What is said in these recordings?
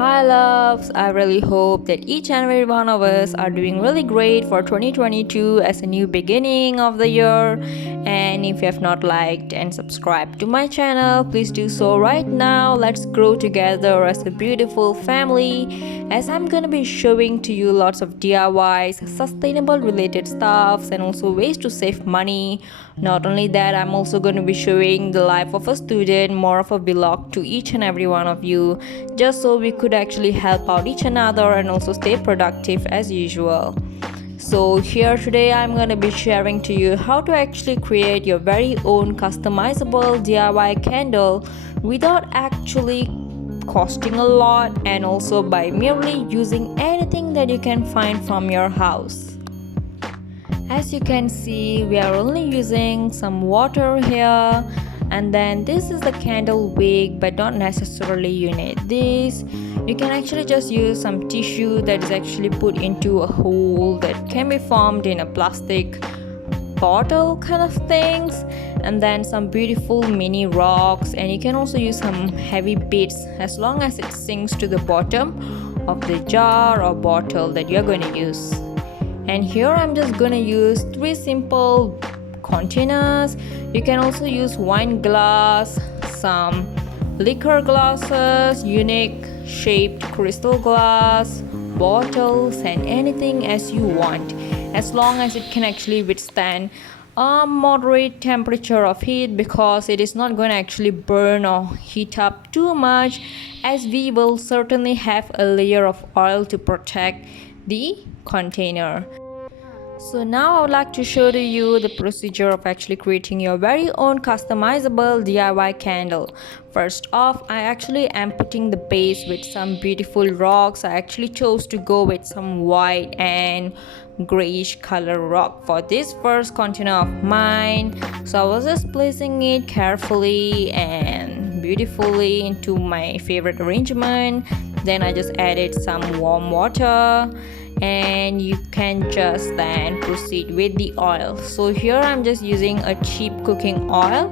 Hi loves, I really hope that each and every one of us are doing really great for 2022 as a new beginning of the year. And if you have not liked and subscribed to my channel, please do so right now. Let's grow together as a beautiful family, as I'm gonna be showing to you lots of DIYs, sustainable related stuffs, and also ways to save money. Not only that, I'm also going to be showing the life of a student, more of a vlog to each and every one of you, just so we could actually help out each another and also stay productive as usual. So here today I'm going to be sharing to you how to actually create your very own customizable DIY candle without actually costing a lot, and also by merely using anything that you can find from your house. As you can see, we are only using some water here, and then this is the candle wick, but not necessarily you need this. You can actually just use some tissue that is actually put into a hole that can be formed in a plastic bottle kind of things, and then some beautiful mini rocks, and you can also use some heavy beads as long as it sinks to the bottom of the jar or bottle that you're going to use. And here I'm just gonna use 3 simple containers. You can also use wine glass, some liquor glasses, unique shaped crystal glass, bottles, and anything as you want, as long as it can actually withstand a moderate temperature of heat, because it is not going to actually burn or heat up too much, as we will certainly have a layer of oil to protect the container. So now I would like to show to you the procedure of actually creating your very own customizable DIY candle. First off, I actually am putting the base with some beautiful rocks. I actually chose to go with some white and grayish color rock for this first container of mine. So I was just placing it carefully and beautifully into my favorite arrangement. Then I just added some warm water, and you can just then proceed with the oil. So here I'm just using a cheap cooking oil,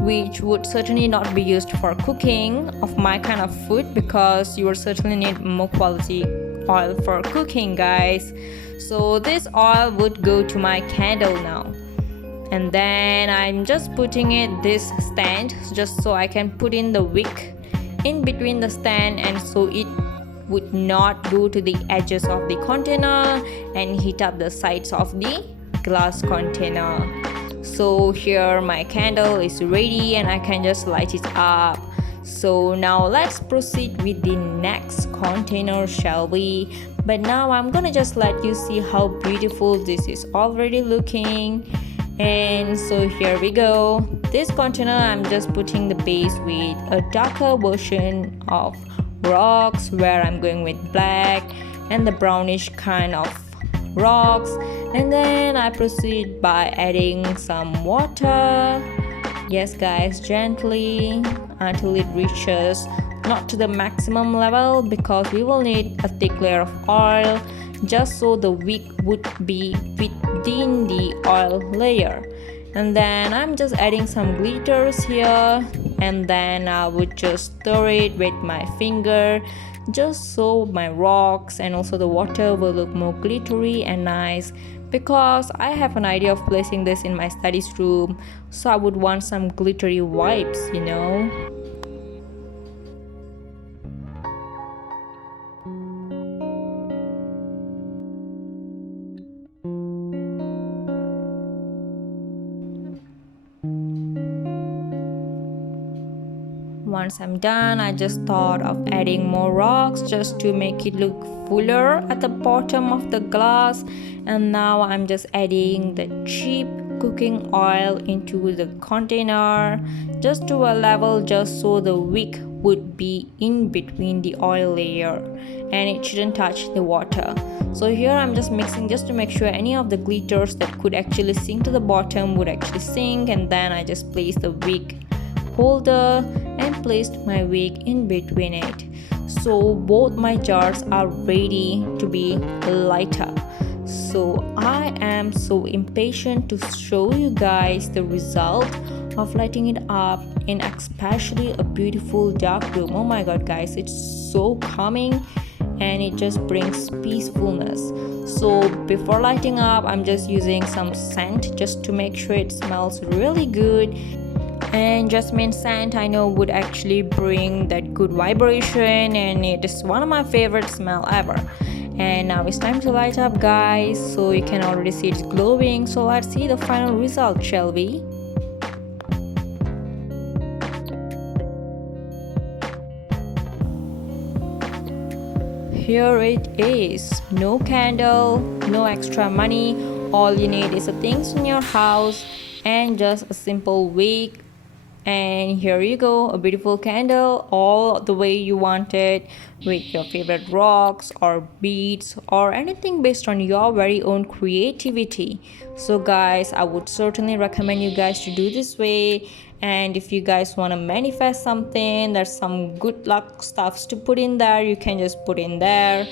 which would certainly not be used for cooking of my kind of food, because you will certainly need more quality oil for cooking, guys. So this oil would go to my candle now, and then I'm just putting it this stand just so I can put in the wick in between the stand, and so it would not go to the edges of the container and heat up the sides of the glass container. So here my candle is ready and I can just light it up. So now let's proceed with the next container, shall we? But now I'm gonna just let you see how beautiful this is already looking. And so here we go. This container I'm just putting the base with a darker version of rocks, where I'm going with black and the brownish kind of rocks, and then I proceed by adding some water. Yes guys, gently until it reaches not to the maximum level, because we will need a thick layer of oil just so the wick would be within the oil layer. And then I'm just adding some glitters here, and then I would just stir it with my finger just so my rocks and also the water will look more glittery and nice, because I have an idea of placing this in my studies room, so I would want some glittery vibes, you know. Once I'm done, I just thought of adding more rocks just to make it look fuller at the bottom of the glass. And now I'm just adding the cheap cooking oil into the container just to a level, just so the wick would be in between the oil layer and it shouldn't touch the water. So here I'm just mixing just to make sure any of the glitters that could actually sink to the bottom would actually sink, and then I just place the wick holder and placed my wig in between it. So both my jars are ready to be light up. So I am so impatient to show you guys the result of lighting it up in especially a beautiful dark room. Oh my god guys, it's so calming and it just brings peacefulness. So before lighting up, I'm just using some scent just to make sure it smells really good. And jasmine scent I know would actually bring that good vibration, and it is one of my favorite smell ever. And now it's time to light up guys, so you can already see it's glowing. So let's see the final result, shall we? Here it is. No candle, no extra money. All you need is the things in your house and just a simple wick. And here you go, a beautiful candle all the way you want it, with your favorite rocks or beads or anything based on your very own creativity. So guys, I would certainly recommend you guys to do this way. And if you guys want to manifest something, there's some good luck stuffs to put in there, you can just put in there.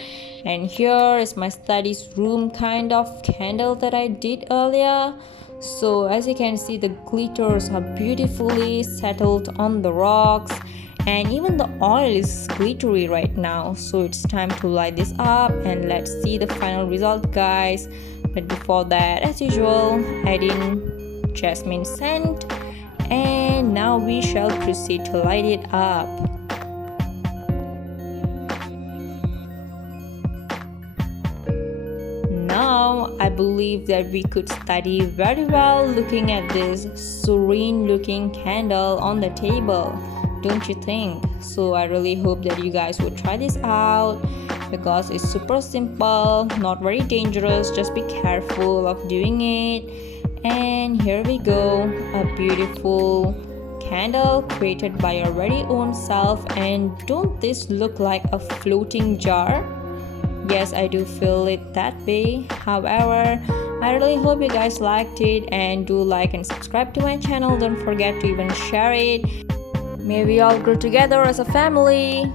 And here is my studies room kind of candle that I did earlier. So as you can see, the glitters are beautifully settled on the rocks, and even the oil is glittery right now. So it's time to light this up and let's see the final result guys. But before that, as usual, add in jasmine scent, and now we shall proceed to light it up. Now I believe that we could study very well looking at this serene looking candle on the table, don't you think? So I really hope that you guys would try this out, because it's super simple, not very dangerous, just be careful of doing it. And here we go, a beautiful candle created by your very own self. And don't this look like a floating jar? Yes, I do feel it that way. However, I really hope you guys liked it, and do like and subscribe to my channel. Don't forget to even share it. May we all grow together as a family.